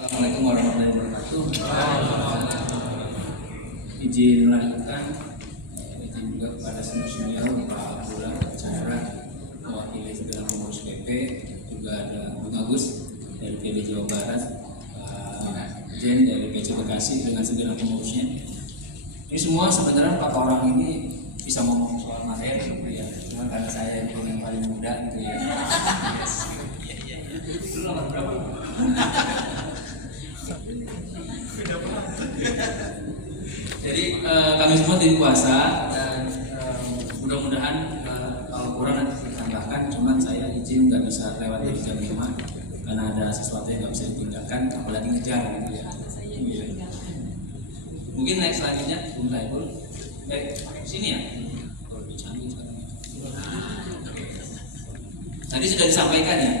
Assalamualaikum warahmatullahi wabarakatuh. Izin melanjutkan, izin juga kepada senior Pak Abdullah Chandra, mewakili segala pengurus PP, juga ada Bung Agus dari PB Jawa Barat, Pak Jen dari PC Bekasi dengan segala pengurusnya. Ini semua sebenarnya 4 orang ini bisa ngomong soal materi gitu ya, cuma karena saya yang paling muda gitu ya. Lu nomor berapa? Jadi kami semua tim kuasa dan mudah-mudahan kalau kurang nanti ditambahkan, cuman saya izin nggak bisa lewat dari jam 5 karena ada sesuatu yang nggak bisa ditinggalkan, apalagi ngejar gitu ya. Mungkin naik selanjutnya Bung Saiful. Sini ya. Tadi sudah disampaikan ya.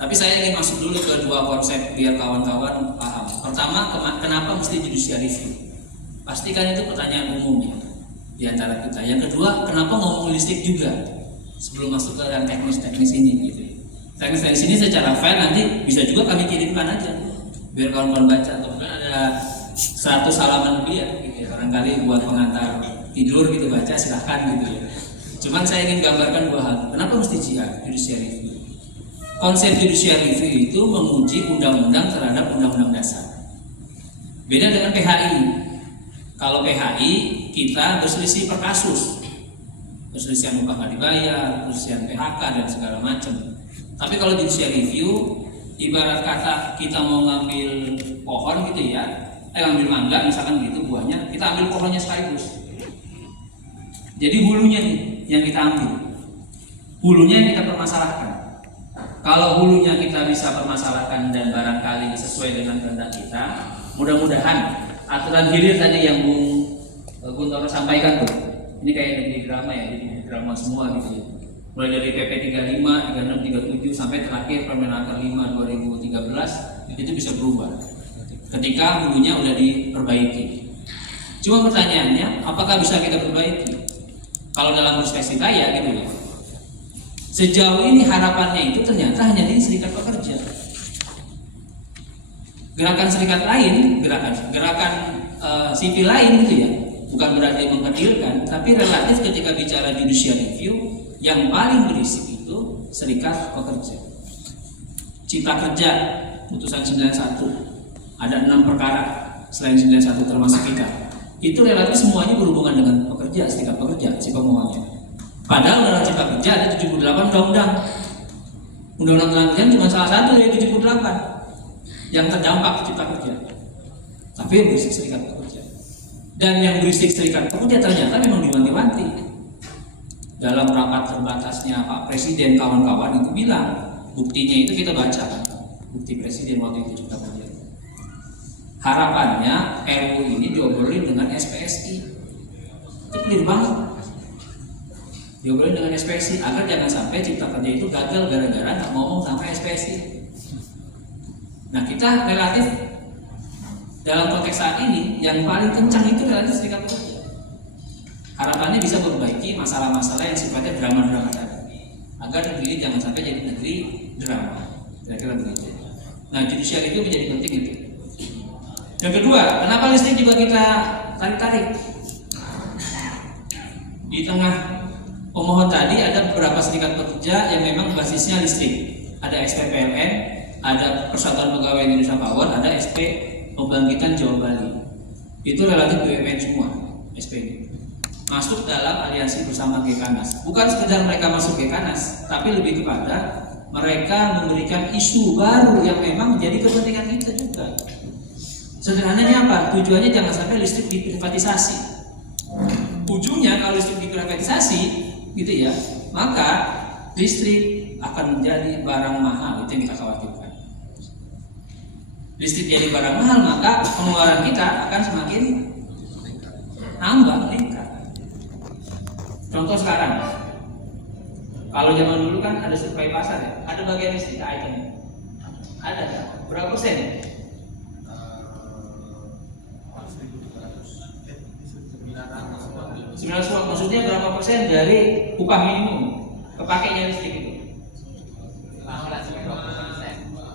Tapi saya ingin masuk dulu ke 2 konsep biar kawan-kawan paham. Pertama, kenapa mesti judicial review? Pastikan itu pertanyaan umum ya di antara kita. Yang kedua, kenapa ngomong listrik juga? Sebelum masuk ke yang teknis-teknis ini gitu. Teknis-teknis ini secara file nanti bisa juga kami kirimkan aja biar kawan-kawan baca, atau mungkin ada 100 halaman lebih ya gitu ya. Barangkali buat pengantar tidur gitu baca silahkan gitu ya. Cuman saya ingin gambarkan 2 hal. Kenapa mesti judicial review? Konsep judicial review itu menguji undang-undang terhadap undang-undang dasar. Beda dengan PHI. Kalau PHI kita berselisih per kasus, perselisihan upah nggak dibayar, perselisihan PHK dan segala macam. Tapi kalau judicial review, ibarat kata kita mau ngambil pohon gitu ya, ngambil mangga misalkan gitu buahnya, kita ambil pohonnya sekaligus. Jadi hulunya nih yang kita ambil, hulunya yang kita permasalahkan. Kalau hulunya kita bisa permasalahkan dan barangkali sesuai dengan kehendak kita, mudah-mudahan aturan hilir tadi yang Bung Guntoro sampaikan tuh, ini kayak di drama ya, jadi drama semua gitu ya. Mulai dari PP 35, 36, 37 sampai terakhir Permenaker 5 2013 itu bisa berubah ketika hulunya udah diperbaiki. Cuma pertanyaannya, apakah bisa kita perbaiki? Kalau dalam perspektif saya gitu ya, sejauh ini harapannya itu ternyata hanya di serikat pekerja. Gerakan serikat lain, gerakan sipil lain gitu ya, bukan berarti mengkecilkan, tapi relatif ketika bicara judicial review, yang paling berisik itu serikat pekerja. Cipta Kerja, putusan 91, ada 6 perkara selain 91 termasuk kita. Itu relatif semuanya berhubungan dengan pekerja, serikat pekerja, si pemohonnya. Padahal dalam Cipta Kerja ada 78 undang-undang. Undang-undang kerjaan cuma salah satu dari 78 yang terdampak Cipta Kerja. Tapi yang berisik serikat pekerja. Dan yang berisik serikat pekerja ternyata memang diwanti-wanti. Dalam rapat terbatasnya Pak Presiden kawan-kawan itu bilang, buktinya itu kita baca kan. Bukti Presiden waktu itu Cipta Kerja. Harapannya RUU ini diobrolin dengan SPSI. Itu clear banget. Diobrolin dengan SPSI agar jangan sampai Cipta Kerja itu gagal gara-gara nggak ngomong sama SPSI. Nah kita relatif dalam konteks saat ini yang paling kencang itu relatif serikat pekerja. Harapannya bisa memperbaiki masalah-masalah yang sifatnya drama-drama tadi, agar negeri ini jangan sampai jadi negeri drama. Kira-kira begitu. Nah judicial itu menjadi penting itu. Yang kedua, kenapa listrik juga kita tarik-tarik? Di tengah pemohon tadi ada beberapa serikat pekerja yang memang basisnya listrik. Ada SPPLN, ada Persatuan Pegawai Indonesia Power, ada SP Pembangkitan Jawa Bali. Itu relatif BUMN semua, SPD. Masuk dalam aliansi bersama Gekanas. Bukan sekedar mereka masuk Gekanas, tapi lebih kepada mereka memberikan isu baru yang memang menjadi kepentingan kita juga. Sederhananya apa? Tujuannya jangan sampai listrik diprivatisasi. Ujungnya kalau listrik diprivatisasi gitu ya, maka listrik akan menjadi barang mahal. Itu yang kita khawatirkan. Listrik jadi barang mahal, maka pengeluaran kita akan semakin tambah meningkat. Contoh sekarang, kalau zaman dulu kan ada survei pasar ya, ada bagian listrik item, ada ya? Berapa persen? 900 maksudnya berapa persen dari upah minimum kepakainya listrik itu?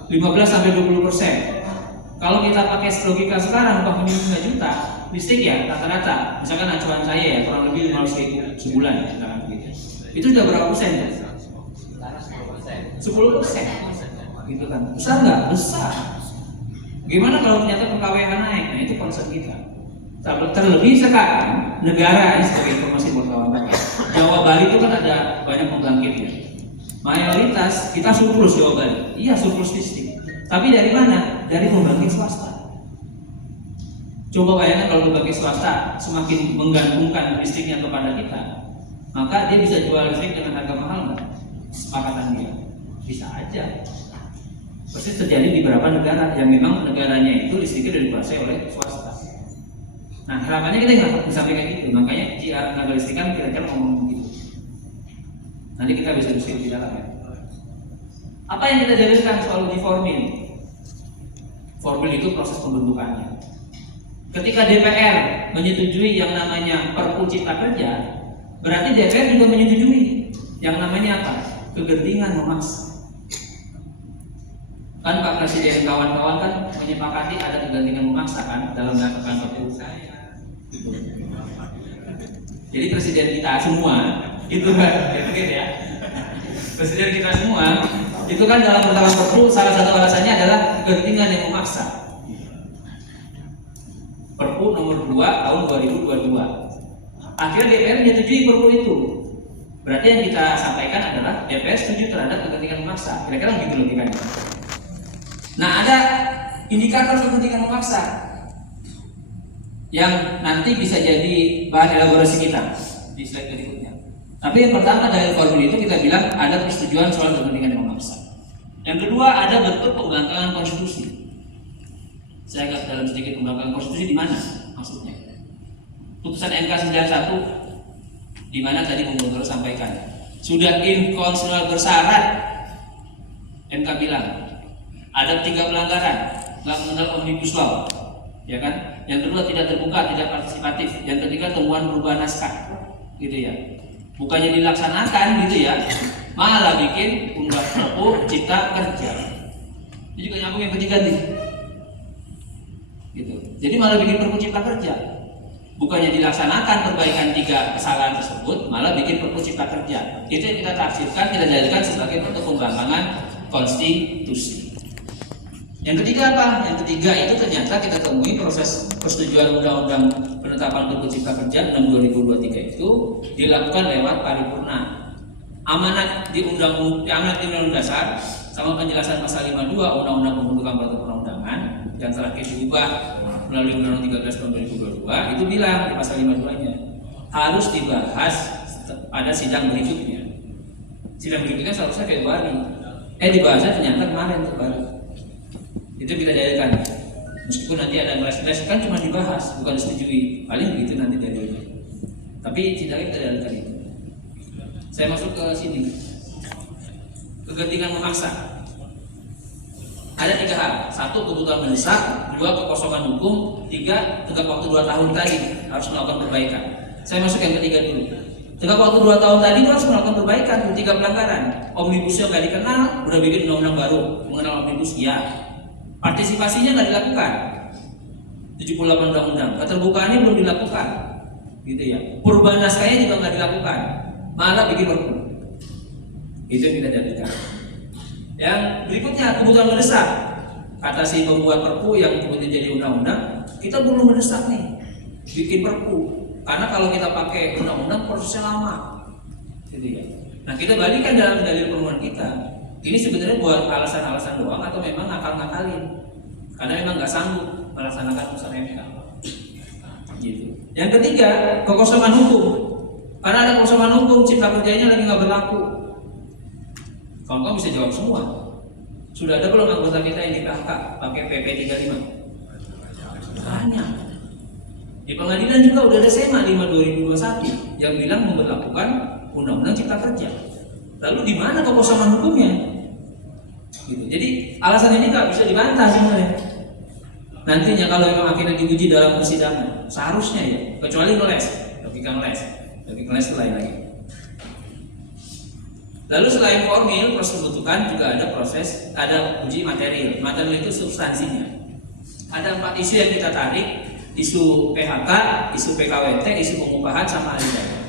15 sampai 20%. Kalau kita pakai logika sekarang, upah minimum 5 juta, listrik ya rata-rata, misalkan acuan saya ya kurang lebih 500.000 sebulan, misalkan begitu. Itu sudah berapa persen ya? 10%, gitu kan? Besar nggak? Besar. Gimana kalau ternyata perkawinan naik? Nah itu concern kita. Terlebih sekarang negara ini sebagai informasi buat kawan-kawan. Jawa Bali itu kan ada banyak pembangkitnya. Mayoritas kita surplus Jawa Bali. Iya surplus listrik. Tapi dari mana? Dari pembangkit swasta. Coba bayangkan kalau pembangkit swasta semakin menggantungkan listriknya kepada kita, maka dia bisa jual listrik dengan harga mahal nggak? Kesepakatan dia bisa aja. Persis terjadi di beberapa negara yang memang negaranya itu listriknya dikuasai oleh swasta. Nah harapannya kita nggak sampai kayak gitu, makanya JR tenaga listrik kan kira-kira ngomong gitu. Nanti kita bisa diskusi di dalam ya. Apa yang kita dalilkan soal uji formil? Formil itu proses pembentukannya. Ketika DPR menyetujui yang namanya Perpu Cipta Kerja, berarti DPR juga menyetujui yang namanya apa? Kegentingan memaksa. Kan Pak Presiden kawan-kawan kan menyepakati ada kegentingan memaksa kan dalam melakukan Perpu saya. Jadi presiden kita semua itu kan, ya. Presiden kita semua itu kan dalam pertemuan Perpu salah satu alasannya adalah kegentingan yang memaksa. Perpu nomor 2 tahun 2022. Akhirnya DPR menyetujui Perpu itu. Berarti yang kita sampaikan adalah DPR setuju terhadap kegentingan memaksa. Kira-kira begitu logikanya. Nah ada indikator kegentingan memaksa yang nanti bisa jadi bahan elaborasi kita di slide berikutnya. Tapi yang pertama dari formula itu kita bilang ada persetujuan soal kepentingan yang memaksa. Yang kedua ada bentuk pembangkangan konstitusi. Saya agak dalam sedikit pembangkangan konstitusi di mana maksudnya? Putusan MK 91 di mana tadi Bung Guntur sampaikan sudah inkonstitusional bersyarat. MK bilang ada 3 pelanggaran, nggak mengenal omnibus law, ya kan? Yang kedua tidak terbuka, tidak partisipatif. Yang ketiga temuan perubahan naskah, gitu ya. Bukannya dilaksanakan gitu ya, malah bikin undang Perpu Cipta Kerja. Ini juga nyambung yang ketiga nih, gitu. Jadi malah bikin Perpu Cipta Kerja, bukannya dilaksanakan perbaikan 3 kesalahan tersebut, malah bikin Perpu Cipta Kerja. Itu yang kita tafsirkan, kita jadikan sebagai bentuk pembangkangan konstitusi. Yang ketiga apa? Yang ketiga itu ternyata kita temui proses persetujuan undang-undang penetapan Perpu Cipta Kerja 6/2023 itu dilakukan lewat paripurna. Amanat di Undang-Undang Dasar sama penjelasan pasal 52 Undang-Undang Pembentukan Peraturan Perundang-Undangan yang terakhir diubah melalui Undang-Undang 13 tahun 2022 itu bilang di pasal 52-nya harus dibahas pada sidang berikutnya. Sidang berikutnya seharusnya Februari. Dibahasnya ternyata kemarin tuh baru. Itu kita jadikan, meskipun nanti ada ngeles-ngeles kan cuma dibahas, bukan disetujui, paling begitu nanti dalilnya. Tapi tidak kita dalilkan itu. Saya masuk ke sini. Kegentingan memaksa. Ada 3 hal. 1 kebutuhan mendesak, 2 kekosongan hukum, 3 tegak waktu 2 tahun tadi harus melakukan perbaikan. Saya masuk yang ketiga dulu. Tegak waktu 2 tahun tadi harus melakukan perbaikan, 3 pelanggaran. Omnibusnya nggak dikenal, udah bikin undang-undang baru mengenal omnibus, ya. Partisipasinya nggak dilakukan, 78 undang-undang. Keterbukaannya belum dilakukan, gitu ya. Perubahan naskahnya juga nggak dilakukan, malah bikin Perpu. Itu yang kita jadikan. Yang berikutnya kebutuhan mendesak. Kata si pembuat Perpu yang kemudian jadi undang-undang, kita belum mendesak nih bikin Perpu, karena kalau kita pakai undang-undang prosesnya lama, gitu ya. Nah kita balikan dalam dalil permohonan kita. Ini sebenarnya buat alasan-alasan doang atau memang ngakal-ngakalin karena memang nggak sanggup melaksanakan putusan MK. Gitu. Yang ketiga, kekosongan hukum. Karena ada kekosongan hukum, cipta kerjanya lagi nggak berlaku. Kamu bisa jawab semua. Sudah ada belum anggota kita yang di PHK pakai PP 35? Banyak. Di pengadilan juga udah ada SEMA 5/2021 yang bilang memberlakukan Undang-Undang Cipta Kerja. Lalu di mana kekosongan hukumnya? Gitu. Jadi alasan ini nggak bisa dibantah sebenarnya. Nantinya kalau memang akhirnya diuji dalam persidangan, seharusnya ya, kecuali ngeles, logika ngeles itu lain lagi. Lalu selain formil, proses pembentukan juga ada proses, ada uji material. Material itu substansinya. Ada 4 isu yang kita tarik: isu PHK, isu PKWT, isu pengupahan, sama alidaya.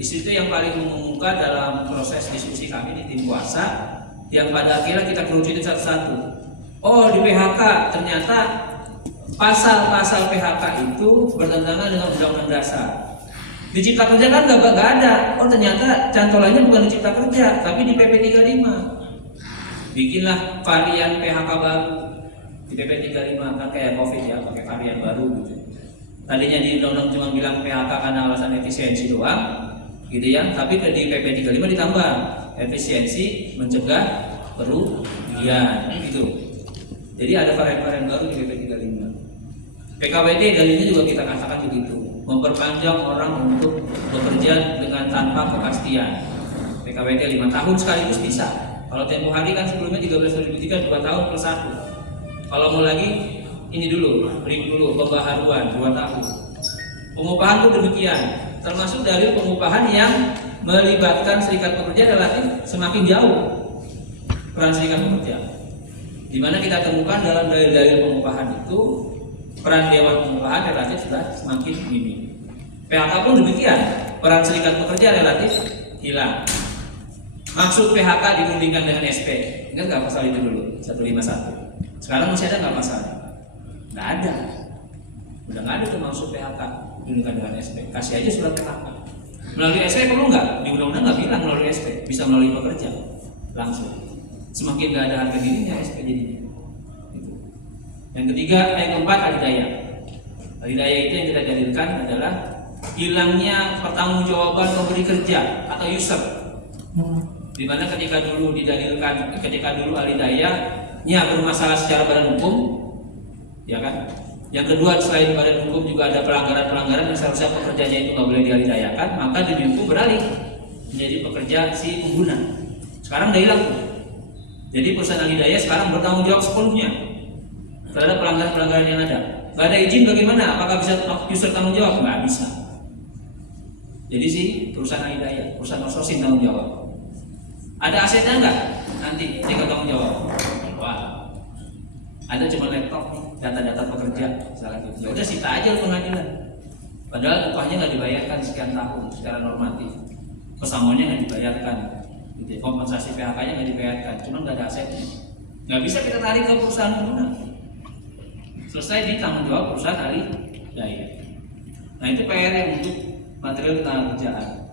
Isu itu yang paling mengemuka dalam proses diskusi kami di tim kuasa, yang pada akhirnya kita kerucutin satu-satu. Oh, di PHK ternyata pasal-pasal PHK itu bertentangan dengan Undang-Undang Dasar. Di Cipta Kerja kan nggak ada. Oh, ternyata cantolannya bukan di Cipta Kerja, tapi di PP 35. Bikinlah varian PHK baru di PP 35, kan kayak COVID ya, pakai varian baru gitu. Tadinya di undang-undang cuma bilang PHK karena alasan efisiensi doang, gitu ya. Tapi di PP 35 ditambah efisiensi mencegah kerugian, gitu. Jadi ada varian-varian baru di PP 35. PKWT dalilnya juga kita katakan begitu, memperpanjang orang untuk bekerja dengan tanpa kepastian. PKWT 5 tahun sekaligus bisa. Kalau tempo hari kan sebelumnya 13.2003 2 tahun plus 1. Kalau mau lagi ini dulu, break dulu, pembaharuan 2 tahun. Pengupahan pun demikian, termasuk dari pengupahan yang melibatkan serikat pekerja relatif semakin jauh peran serikat pekerja. Di mana kita temukan dalam dalil-dalil pengupahan itu peran dewan pengupahan relatif sudah semakin minim. PHK pun demikian, peran serikat pekerja relatif hilang. Maksud PHK dibandingkan dengan SP, ingat nggak pasal itu dulu 151? Sekarang masih ada nggak masalah? Nggak ada. Udah nggak ada tuh maksud PHK dibandingkan dengan SP. Kasih aja surat PHK. Melalui SP perlu nggak? Di undang-undang nggak bilang melalui SP, bisa melalui pekerja langsung. Semakin nggak ada harga dirinya SP jadinya. Gitu. Yang ketiga, yang keempat, alidaya. Alidaya itu yang kita dalilkan adalah hilangnya pertanggungjawaban pemberi kerja atau user. Di mana ketika dulu didalilkan, ketika dulu alidayanya bermasalah secara badan hukum, ya kan? Yang kedua, selain badan hukum juga ada pelanggaran-pelanggaran yang seharusnya pekerjanya itu nggak boleh dialidayakan, maka demi hukum beralih menjadi pekerja si pengguna. Sekarang udah hilang tuh. Jadi perusahaan alidaya sekarang bertanggung jawab sepenuhnya terhadap pelanggaran-pelanggaran yang ada. Nggak ada izin bagaimana? Apakah bisa user tanggung jawab? Nggak bisa. Jadi si perusahaan alidaya, perusahaan outsourcing tanggung jawab. Ada asetnya nggak? Nanti tinggal tanggung jawab. Wah, ada cuma laptop nih, data-data pekerja, misalnya gitu. Ya udah sita aja pengadilan. Padahal upahnya nggak dibayarkan sekian tahun secara normatif, pesangonnya nggak dibayarkan, gitu. Kompensasi PHK-nya nggak dibayarkan, cuma nggak ada asetnya. Nggak bisa kita tarik ke perusahaan pengguna. Selesai di tanggung jawab perusahaan alidaya. Nah itu PR yang untuk material ketenagakerjaan.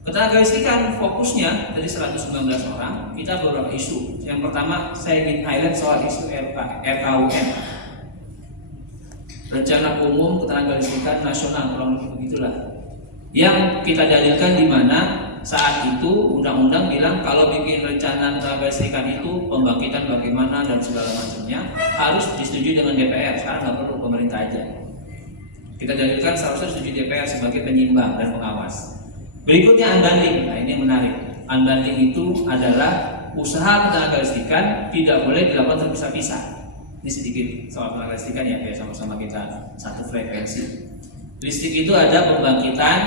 Ketenagalistikan fokusnya dari 119 orang, kita beberapa isu. Yang pertama, saya ingin highlight soal isu RKUN, Rencana Umum Ketenagalistikan Nasional, kurang lebih begitulah. Yang kita dalilkan di mana saat itu undang-undang bilang kalau bikin rencana ketenagalistikan itu pembangkitan bagaimana dan segala macamnya harus disetujui dengan DPR. Sekarang nggak perlu, pemerintah aja. Kita dalilkan seharusnya setujui DPR sebagai penyimbang dan pengawas. Berikutnya unbundling. Nah ini yang menarik. Unbundling itu adalah usaha ketenagalistikan tidak boleh dilakukan terpisah-pisah. Ini sedikit soal ketenagalistikan ya, kayak sama-sama kita satu frekuensi. Listrik itu ada pembangkitan,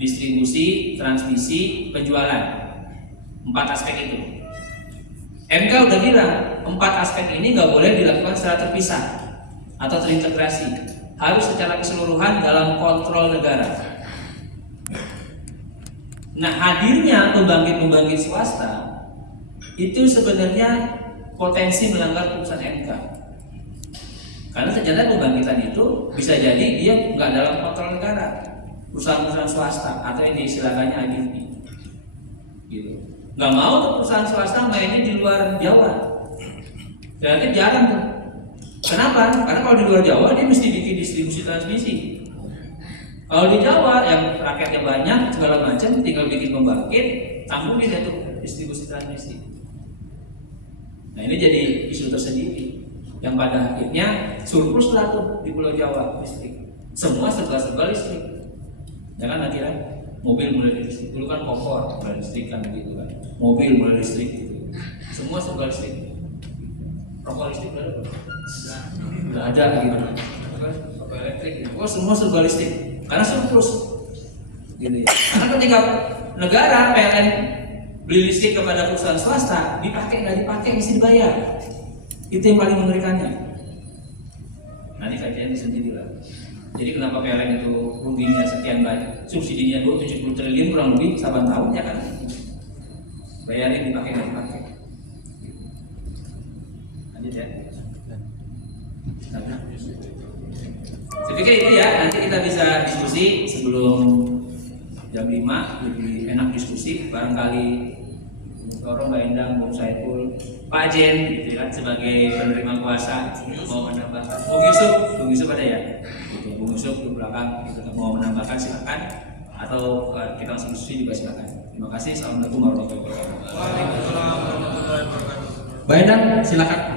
distribusi, transmisi, penjualan. 4 aspek itu. MK udah bilang 4 aspek ini nggak boleh dilakukan secara terpisah atau terintegrasi. Harus secara keseluruhan dalam kontrol negara. Nah hadirnya pembangkit-pembangkit swasta itu sebenarnya potensi melanggar putusan MK. Karena ternyata pembangkitan itu bisa jadi dia nggak dalam kontrol negara, perusahaan-perusahaan swasta atau yang diistilahkannya AGP. Gitu. Nggak mau tuh perusahaan swasta mainnya di luar Jawa. Relatif jarang tuh. Kenapa? Karena kalau di luar Jawa dia mesti bikin distribusi transmisi. Kalau di Jawa yang rakyatnya banyak segala macam, tinggal bikin pembangkit, tanggungin dia tuh distribusi transmisi. Nah ini jadi isu tersendiri yang pada akhirnya surplus lah tuh di Pulau Jawa listrik. Semua serba listrik. Jangan akhirnya mobil mulai listrik. Dulu kan kompor mulai listrik kan begitu kan. Mobil mulai listrik gitu. Semua serba listrik. Rokok listrik udah ada gitu. Rokok elektrik. Oh semua serba listrik. Karena surplus, gitu ya. Karena ketika negara PLN beli listrik kepada perusahaan swasta, dipakai nggak dipakai mesti dibayar. Itu yang paling mengerikannya. kalian sendiri lah. Jadi kenapa PLN itu ruginya sekian banyak? Subsidinya 70 triliun kurang lebih saban tahun ya kan? Bayarin dipakai nggak dipakai. Lanjut ya. Saya pikir itu ya, nanti kita bisa diskusi sebelum jam 5, lebih enak diskusi. Barangkali Toro, Mbak Endang, Bung Saiful, Pak Jen gitu kan, sebagai penerima kuasa mau menambahkan. Bung Yusuf ada ya? Bung Yusuf di belakang gitu, mau menambahkan silakan, atau kita langsung diskusi juga silakan. Terima kasih. Assalamualaikum warahmatullahi wabarakatuh. Mbak Endang silakan.